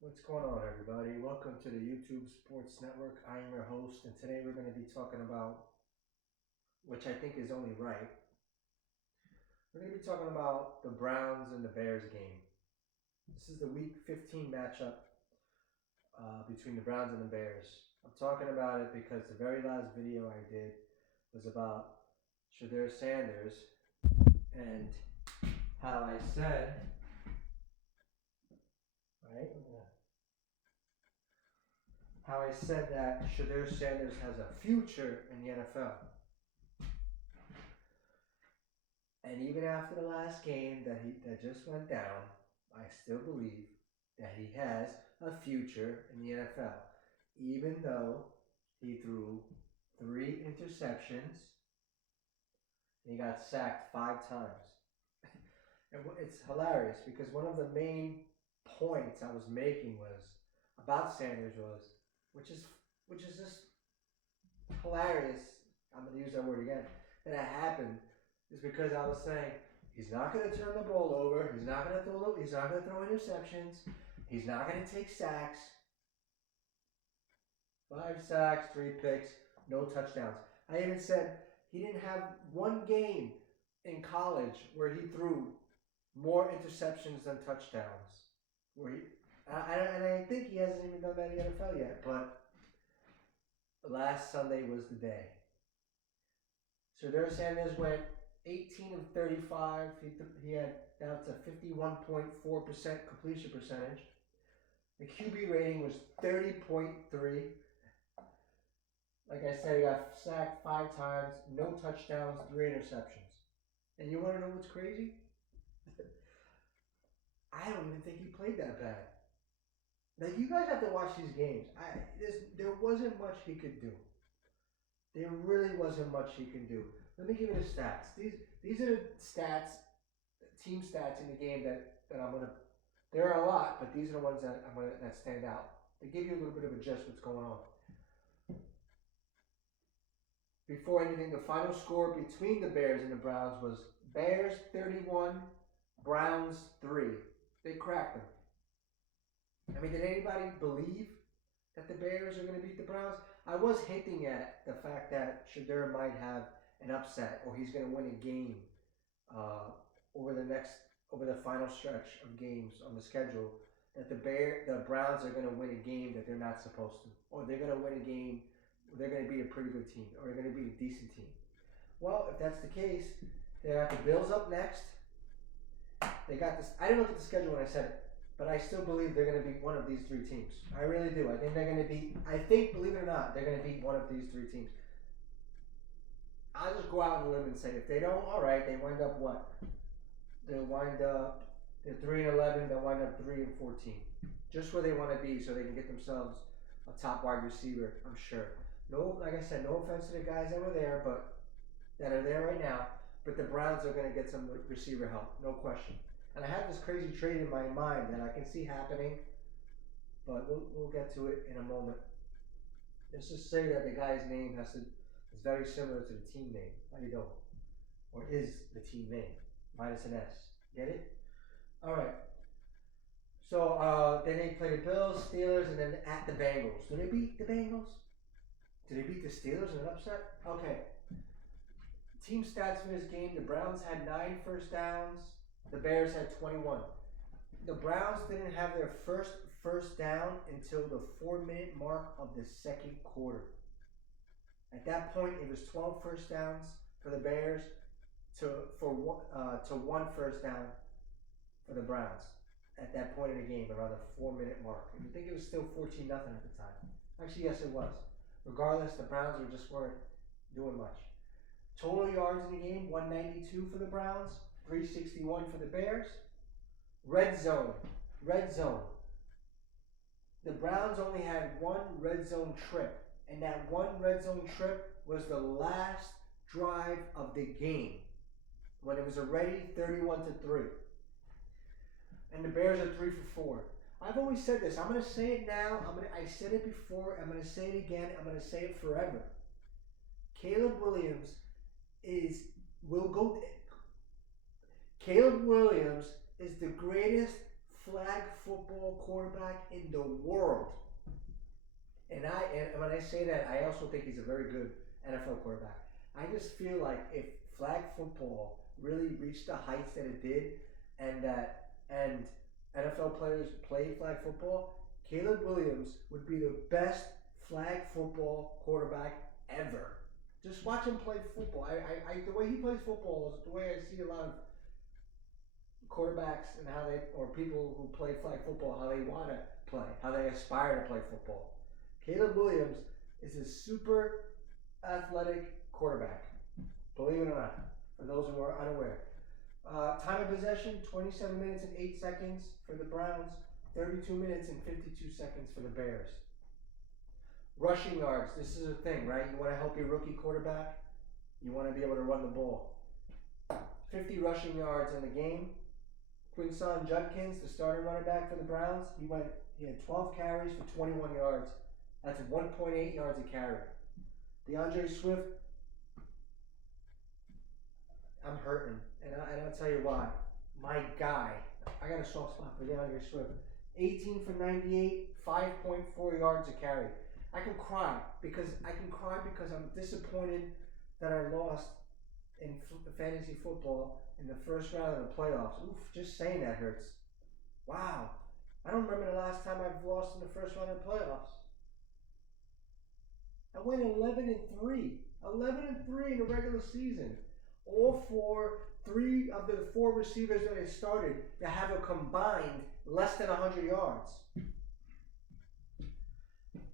What's going on, everybody? Welcome to the YouTube Sports Network. I am your host, and today we're going to be talking about, which I think is only right, we're going to be talking about the Browns and the Bears game. This is the Week 15 matchup between the Browns and the Bears. I'm talking about it because the very last video I did was about Shedeur Sanders and how I said, right? How I said that Shedeur Sanders has a future in the NFL. And even after the last game that just went down, I still believe that he has a future in the NFL. Even though he threw 3 interceptions, he got sacked 5 times. And it's hilarious because one of the main points I was making was about Sanders was, which is just hilarious. I'm going to use that word again. That it happened is because I was saying he's not going to turn the ball over. He's not going to throw interceptions. He's not going to take sacks. 5 sacks, 3 picks, no touchdowns. I even said he didn't have one game in college where he threw more interceptions than touchdowns. And I think he hasn't even done that in the NFL yet. But last Sunday was the day. Shedeur Sanders went 18 of 35. He had down to 51.4% completion percentage. The QB rating was 30.3. Like I said, he got sacked 5 times, no touchdowns, 3 interceptions. And you want to know what's crazy? I don't even think he played that bad. Like, you guys have to watch these games. There wasn't much he could do. There really wasn't much he can do. Let me give you the stats. These are the stats, team stats in the game that I'm gonna. There are a lot, but these are the ones that stand out. They give you a little bit of a gist what's going on. Before anything, the final score between the Bears and the Browns was Bears 31, Browns 3. They cracked them. I mean, did anybody believe that the Bears are going to beat the Browns? I was hinting at the fact that Shedeur might have an upset, or he's going to win a game over the final stretch of games on the schedule. That the Browns are going to win a game that they're not supposed to, or they're going to win a game. They're going to beat a pretty good team, or they're going to beat a decent team. Well, if that's the case, they got the Bills up next. They got this. I didn't look at the schedule when I said it, but I still believe they're going to beat one of these 3 teams. I really do. I think they're going to beat. Believe it or not, they're going to beat one of these 3 teams. I'll just go out on a limb and say if they don't, all right, they wind up what? They'll wind up. They're 3-11. They'll wind up 3-14, just where they want to be, so they can get themselves a top wide receiver. I'm sure. No, like I said, no offense to the guys that were there, but that are there right now. But the Browns are going to get some receiver help, no question. And I have this crazy trade in my mind that I can see happening, but we'll get to it in a moment. Let's just say that the guy's name is very similar to the team name. How you doing? Or is the team name minus an S? Get it? All right. So then they play the Bills, Steelers, and then at the Bengals. Do they beat the Bengals? Did they beat the Steelers in an upset? Okay. Team stats for this game: the Browns had 9 first downs. The Bears had 21. The Browns didn't have their first down until the 4-minute mark of the second quarter. At that point, it was 12 first downs for the Bears to 1 first down for the Browns. At that point in the game, around the 4-minute mark, and I think it was still 14-0 at the time. Actually, yes, it was. Regardless, the Browns just weren't doing much. Total yards in the game: 192 for the Browns, 361 for the Bears. Red zone. The Browns only had 1 red zone trip, and that 1 red zone trip was the last drive of the game when it was already 31-3. And the Bears are 3 for 4. I've always said this. I'm going to say it now. I said it before. I'm going to say it again. I'm going to say it forever. Caleb Williams is the greatest flag football quarterback in the world. And when I say that, I also think he's a very good NFL quarterback. I just feel like if flag football really reached the heights that it did, and NFL players play flag football, Caleb Williams would be the best flag football quarterback ever. Just watch him play football. The way he plays football is the way I see a lot of quarterbacks and how they, or people who play flag football, how they want to play, how they aspire to play football. Caleb Williams is a super athletic quarterback, believe it or not, for those who are unaware. Time of possession, 27 minutes and 8 seconds for the Browns, 32 minutes and 52 seconds for the Bears. Rushing yards, this is a thing, right? You want to help your rookie quarterback, you want to be able to run the ball. 50 rushing yards in the game. Quinson Judkins, the starting running back for the Browns, he had 12 carries for 21 yards. That's 1.8 yards a carry. DeAndre Swift, I'm hurting, and I'll tell you why. My guy, I got a soft spot for DeAndre Swift. 18 for 98, 5.4 yards a carry. I can cry because I'm disappointed that I lost in fantasy football in the first round of the playoffs. Oof, just saying that hurts. Wow. I don't remember the last time I've lost in the first round of the playoffs. I went 11-3. 11-3 in the regular season. All three of the four receivers that I started to have a combined less than 100 yards.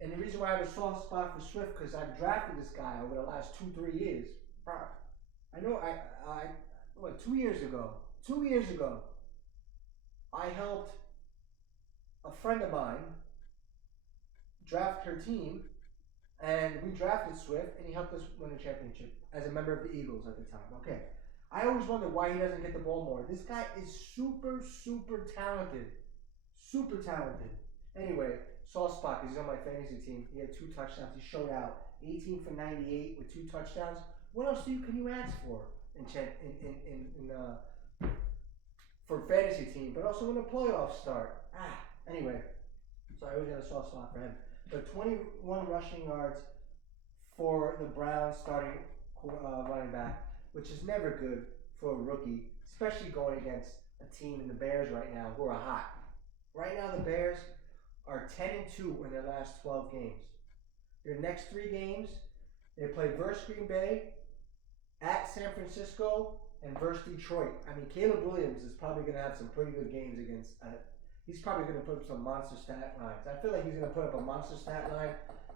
And the reason why I have a soft spot for Swift, because I've drafted this guy over the last 2-3 years. I know 2 years ago, I helped a friend of mine draft her team, and we drafted Swift, and he helped us win a championship as a member of the Eagles at the time. Okay. I always wondered why he doesn't get the ball more. This guy is super, super talented. Super talented. Anyway, soft spot because he's on my fantasy team. He had 2 touchdowns. He showed out. 18 for 98 with 2 touchdowns. What else can you ask for for a fantasy team? But also when the playoffs start. Anyway, so I always got a soft spot for him. But 21 rushing yards for the Browns starting running back, which is never good for a rookie, especially going against a team in the Bears right now who are hot. Right now, the Bears are 10-2 in their last 12 games. Their next 3 games, they play versus Green Bay, at San Francisco, and versus Detroit. I mean, Caleb Williams is probably going to have some pretty good games against. He's probably going to put up some monster stat lines. I feel like he's going to put up a monster stat line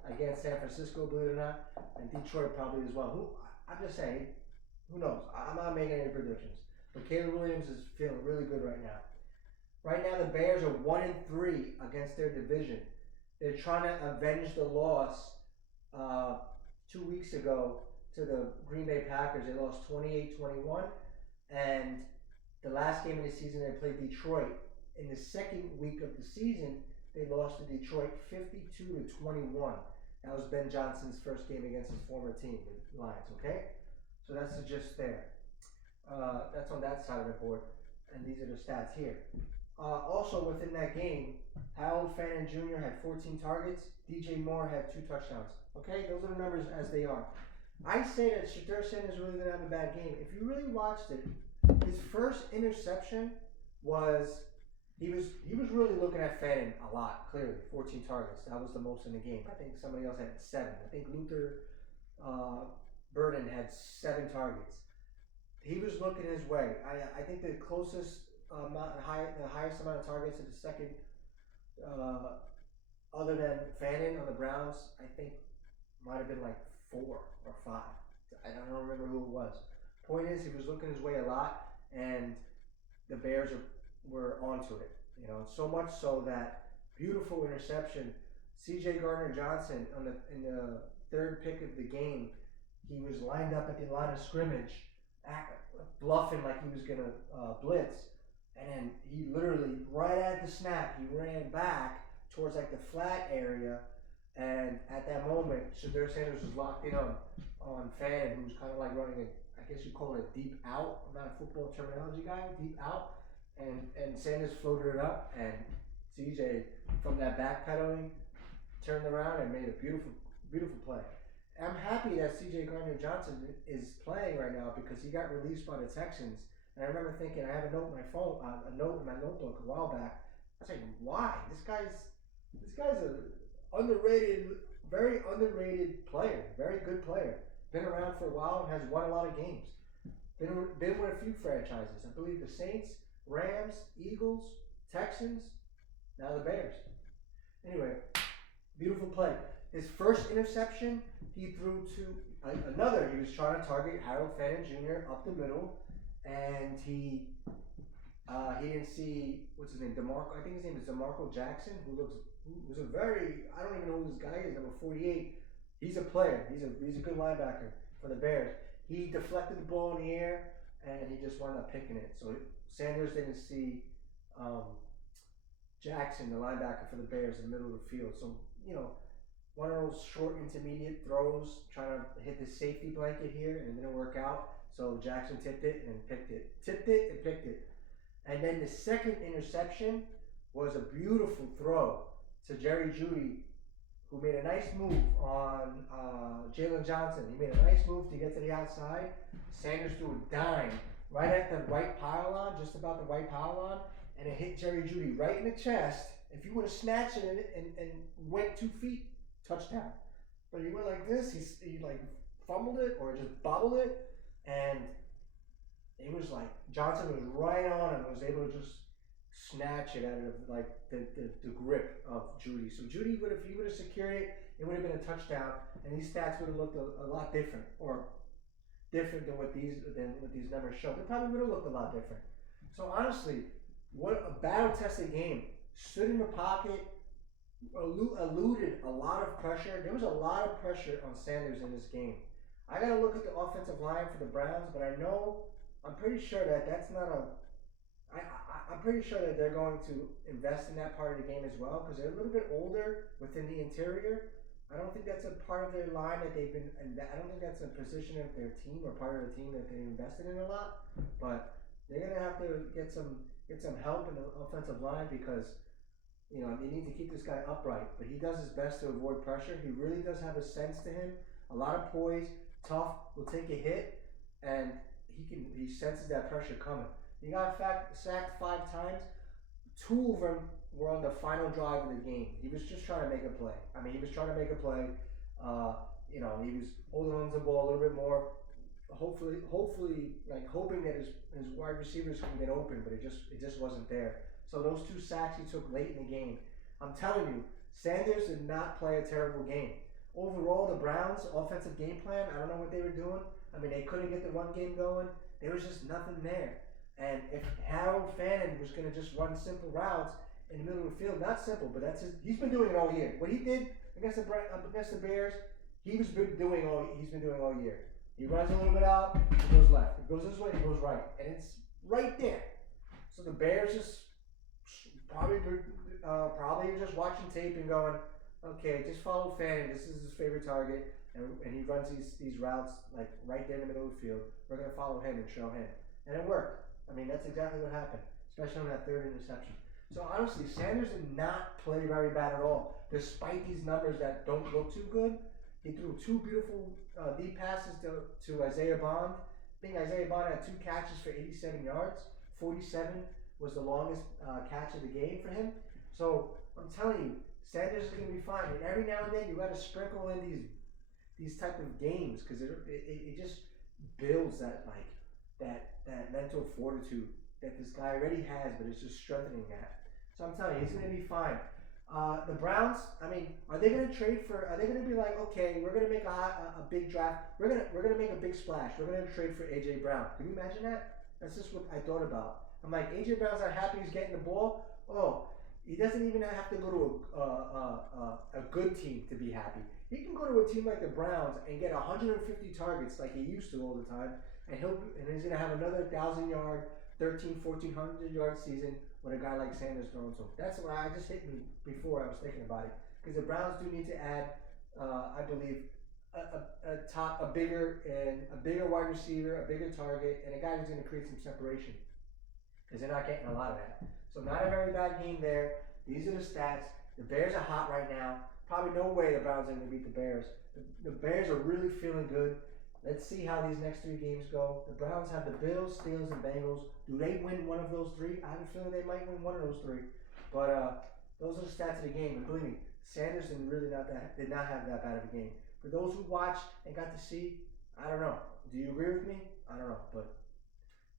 against San Francisco, believe it or not, and Detroit probably as well. I'm just saying, who knows? I'm not making any predictions. But Caleb Williams is feeling really good right now. Right now, the Bears are 1-3 against their division. They're trying to avenge the loss 2 weeks ago to the Green Bay Packers. They lost 28-21. And the last game of the season, they played Detroit. In the second week of the season, they lost to Detroit 52-21. That was Ben Johnson's first game against his former team, the Lions, okay? So that's the gist there. That's on that side of the board. And these are the stats here. Also within that game, Harold Fannin Jr. had 14 targets. DJ Moore had 2 touchdowns. Okay, those are the numbers as they are. I say that Shedeur Sanders really didn't have a bad game. If you really watched it, his first interception was he was really looking at Fannin a lot. Clearly, 14 targets. That was the most in the game. I think somebody else had 7. I think Luther Burden had 7 targets. He was looking his way. I think the closest the highest amount of targets in the second, other than Fannin on the Browns, I think might have been like 4 or 5. I don't remember who it was. Point is, he was looking his way a lot, and the Bears were onto it. You know, so much so that beautiful interception. C.J. Gardner-Johnson in the 3rd pick of the game, he was lined up at the line of scrimmage, bluffing like he was gonna blitz. And then he literally, right at the snap, he ran back towards like the flat area. And at that moment, Shedeur Sanders was locked in on Fannin, who was kind of like running I guess you call it a deep out. I'm not a football terminology guy, deep out. and Sanders floated it up, and CJ from that backpedaling turned around and made a beautiful play. I'm happy that CJ Gardner-Johnson is playing right now because he got released by the Texans. And I remember thinking, I had a note in my phone, a note in my notebook a while back. I was like, why? This guy's a underrated, very underrated player, very good player. Been around for a while and has won a lot of games. Been with a few franchises. I believe the Saints, Rams, Eagles, Texans, now the Bears. Anyway, beautiful play. His first interception, he threw to another. He was trying to target Harold Fannin Jr. up the middle, and he didn't see what's his name, DeMarco. I think his name is DeMarco Jackson, who was a very, I don't even know who this guy is, number 48. He's a player. He's a good linebacker for the Bears. He deflected the ball in the air, and he just wound up picking it. So Sanders didn't see Jackson, the linebacker for the Bears, in the middle of the field. So, one of those short intermediate throws, trying to hit the safety blanket here, and it didn't work out. So Jackson tipped it and picked it. Tipped it and picked it. And then the second interception was a beautiful throw to Jerry Jeudy, who made a nice move on Jalen Johnson. He made a nice move to get to the outside. Sanders threw a dime right at the right pylon, just about the right pylon, and it hit Jerry Jeudy right in the chest. If you would have snatched it and went 2 feet, touchdown. But he went like this, he like fumbled it or just bobbled it, and it was like Johnson was right on and was able to just snatch it out of like the grip of Jeudy. So Jeudy if he would have secured it, it would have been a touchdown, and these stats would have looked a lot different, or different than what these numbers show. They probably would have looked a lot different. So honestly, what a battle-tested game. Stood in the pocket, eluded a lot of pressure. There was a lot of pressure on Sanders in this game. I got to look at the offensive line for the Browns, but I'm pretty sure that that's not I'm pretty sure that they're going to invest in that part of the game as well, because they're a little bit older within the interior. I don't think that's a part of their line that they've been, I don't think that's a position of their team or part of the team that they invested in a lot, but they're going to have to get some help in the offensive line because they need to keep this guy upright, but he does his best to avoid pressure. He really does have a sense to him, a lot of poise, tough, will take a hit, and he senses that pressure coming. He got sacked 5 times. 2 of them were on the final drive of the game. He was just trying to make a play. He was trying to make a play. He was holding on to the ball a little bit more. Hopefully, like hoping that his wide receivers can get open, but it just wasn't there. So those 2 sacks he took late in the game. I'm telling you, Sanders did not play a terrible game. Overall, the Browns' offensive game plan, I don't know what they were doing. They couldn't get the run game going. There was just nothing there. And if Harold Fannin was going to just run simple routes in the middle of the field, not simple, but he's been doing it all year. What he did against the Bears, he's been doing all year. He runs a little bit out, he goes left. He goes this way, he goes right. And it's right there. So the Bears just probably just watching tape and going, okay, just follow Fannin. This is his favorite target. And he runs these routes like right there in the middle of the field. We're going to follow him and show him. And it worked. That's exactly what happened, especially on that 3rd interception. So honestly, Sanders did not play very bad at all, despite these numbers that don't look too good. He threw 2 beautiful deep passes to Isaiah Bond. I think Isaiah Bond had 2 catches for 87 yards. 47 was the longest catch of the game for him. So I'm telling you, Sanders is going to be fine. And every now and then you got to sprinkle in these type of games because it just builds that mental fortitude that this guy already has, but it's just strengthening that. So I'm telling you, he's going to be fine. The Browns, are they going to trade for? Are they going to be like, okay, we're going to make a big draft. We're going to make a big splash. We're going to trade for AJ Brown. Can you imagine that? That's just what I thought about. I'm like, AJ Brown's not happy he's getting the ball. Oh, he doesn't even have to go to a good team to be happy. He can go to a team like the Browns and get 150 targets like he used to all the time, and he's going to have another 1,000-yard, 1,400 yard season with a guy like Sanders throwing to him. That's what I just hit me before I was thinking about it, because the Browns do need to add, I believe, a bigger wide receiver, a bigger target, and a guy who's going to create some separation. because they're not getting a lot of that. So not a very bad game there. These are the stats. The Bears are hot right now. Probably no way the Browns are going to beat the Bears. The Bears are really feeling good. Let's see how these next 3 games go. The Browns have the Bills, Steelers, and Bengals. Do they win one of those 3? I have a feeling they might win one of those 3. But those are the stats of the game. And believe me, Sanders did not have that bad of a game. For those who watched and got to see, I don't know. Do you agree with me? I don't know, but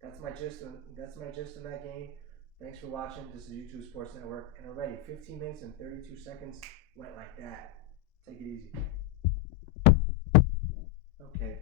that's my gist. That's my gist in that game. Thanks for watching. This is YouTube Sports Network, and already 15 minutes and 32 seconds went like that. Take it easy. Okay.